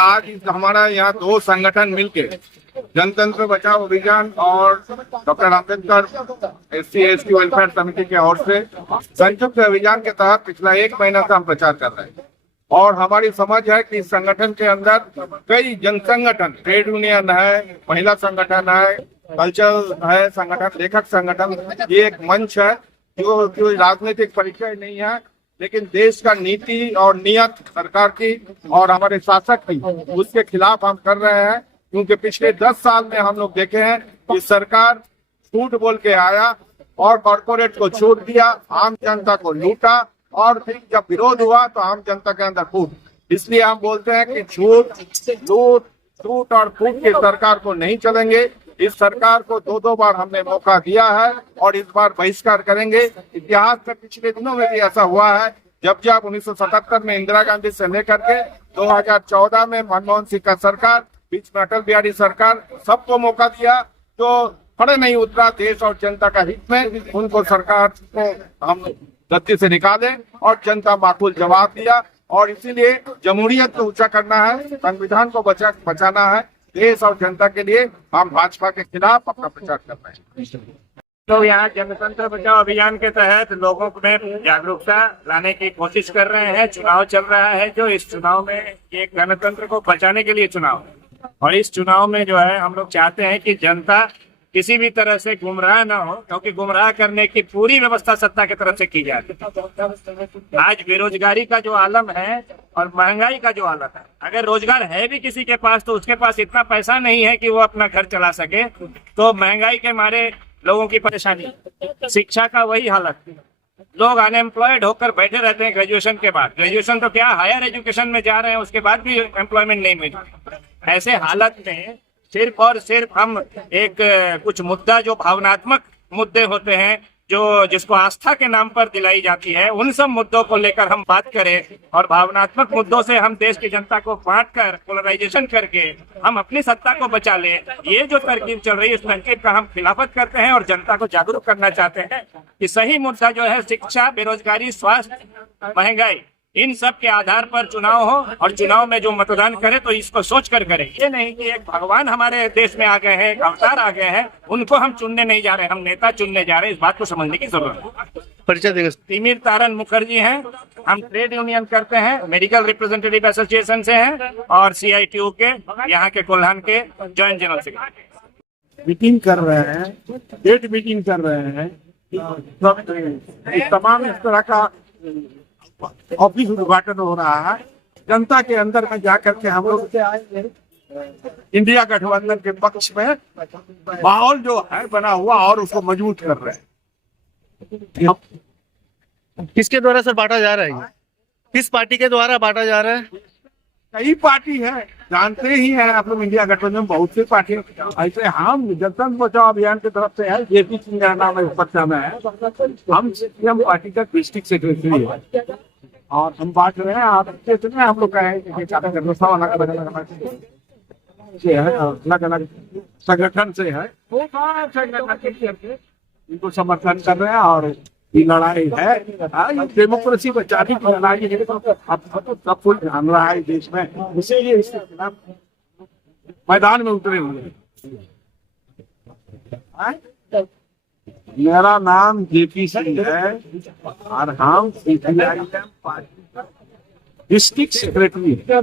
आज हमारा यहाँ दो संगठन मिलके जनतंत्र बचाओ अभियान और डॉक्टर अम्बेडकर SC/ST वेलफेयर समिति के ओर से संयुक्त अभियान के तहत पिछला 1 महीना से हम प्रचार कर रहे हैं। और हमारी समझ है कि इस संगठन के अंदर कई जन संगठन, ट्रेड यूनियन है, महिला संगठन है, कल्चर है संगठन, लेखक संगठन, ये एक मंच है जो राजनीतिक परिचय नहीं है, लेकिन देश का नीति और नियत सरकार की और हमारे शासक की उसके खिलाफ हम कर रहे हैं। क्योंकि पिछले 10 साल में हम लोग देखे हैं कि सरकार झूठ बोल के आया और कॉर्पोरेट को छूट दिया, आम जनता को लूटा और फिर जब विरोध हुआ तो आम जनता के अंदर फूट। इसलिए हम बोलते हैं कि झूठ, लूट और फूट की सरकार को नहीं चलेंगे। इस सरकार को 2 बार हमने मौका दिया है और इस बार बहिष्कार करेंगे। इतिहास में पिछले दिनों में भी ऐसा हुआ है, जब 1977 में इंदिरा गांधी से लेकर के 2014 में मनमोहन सिंह का सरकार, बीच में अटल बिहारी सरकार, सबको मौका दिया तो खड़े नहीं उतरा देश और जनता का हित में। उनको सरकार को हम गद्दी से निकाले और जनता माकूल जवाब दिया। और इसीलिए जमहूरियत को ऊंचा करना है, संविधान को बचाना है, देश और जनता के लिए हम भाजपा के खिलाफ अपना प्रचार कर रहे हैं। तो यहाँ जनतंत्र बचाओ अभियान के तहत लोगों में जागरूकता लाने की कोशिश कर रहे हैं। चुनाव चल रहा है, जो इस चुनाव में एक गणतंत्र को बचाने के लिए चुनाव है। और इस चुनाव में जो है हम लोग चाहते हैं कि जनता किसी भी तरह से गुमराह ना हो, क्योंकि गुमराह करने की पूरी व्यवस्था सत्ता की तरफ से की जाती है। आज बेरोजगारी का जो आलम है और महंगाई का जो आलम है, अगर रोजगार है भी किसी के पास तो उसके पास इतना पैसा नहीं है कि वो अपना घर चला सके, तो महंगाई के मारे लोगों की परेशानी। शिक्षा का वही हालत, लोग अनएम्प्लॉयड होकर बैठे रहते हैं ग्रेजुएशन के बाद। ग्रेजुएशन तो क्या, हायर एजुकेशन में जा रहे हैं, उसके बाद भी एम्प्लॉयमेंट नहीं मिल रहा। ऐसे हालत में सिर्फ और सिर्फ हम एक कुछ मुद्दा जो भावनात्मक मुद्दे होते हैं, जो जिसको आस्था के नाम पर दिलाई जाती है, उन सब मुद्दों को लेकर हम बात करें और भावनात्मक मुद्दों से हम देश की जनता को बांटकर पोलराइजेशन करके हम अपनी सत्ता को बचा लें। ये जो तरकीब चल रही है, इस तरकीब का हम खिलाफत करते हैं और जनता को जागरूक करना चाहते हैं कि सही मुद्दा जो है शिक्षा, बेरोजगारी, स्वास्थ्य, महंगाई, इन सब के आधार पर चुनाव हो और चुनाव में जो मतदान करे तो इसको सोच कर करे। ये नहीं कि एक भगवान हमारे देश में आ गए हैं, एक अवतार आ गए हैं, उनको हम चुनने नहीं जा रहे, हम नेता चुनने जा रहे हैं। इस बात को समझने की जरूरत है। परिचय देंगे। तिमिर तारन मुखर्जी हैं, हम ट्रेड यूनियन करते हैं, मेडिकल रिप्रेजेंटेटिव एसोसिएशन से हैं और CITU के यहाँ के कोल्हान के जॉइंट जनरल सेक्रेटरी। मीटिंग कर रहे हैं, डेट मीटिंग कर रहे हैं, तमाम इस तरह का ऑफिस उद्घाटन हो रहा है। जनता के अंदर में जाकर के हम लोग इंडिया गठबंधन के पक्ष में माहौल जो है बना हुआ और उसको मजबूत कर रहे हैं। किसके द्वारा सर बांटा जा रहा है? किस पार्टी के द्वारा बांटा जा रहा है? कई पार्टी है, जानते ही हैं आप लोग, इंडिया गठबंधन में बहुत सी पार्टी ऐसे। हम जनतंत्र बचाओ अभियान की तरफ से है, JP सिंह नाम है, पटना में है। हम CPM पार्टी का डिस्ट्रिक्ट सेक्रेटरी है और हम बांट रहे हैं। आप में हम लोग अलग अलग संगठन से है, इनको समर्थन कर रहे हैं और ये लड़ाई है, डेमोक्रेसी बचाने की लड़ाई है। अब तो सब कुछ जान रहा है देश में, इसीलिए इसके खिलाफ मैदान में उतरे हुए हैं। मेरा नाम JP सिंह है और हम CPIM पार्टी का डिस्ट्रिक्ट सेक्रेटरी है।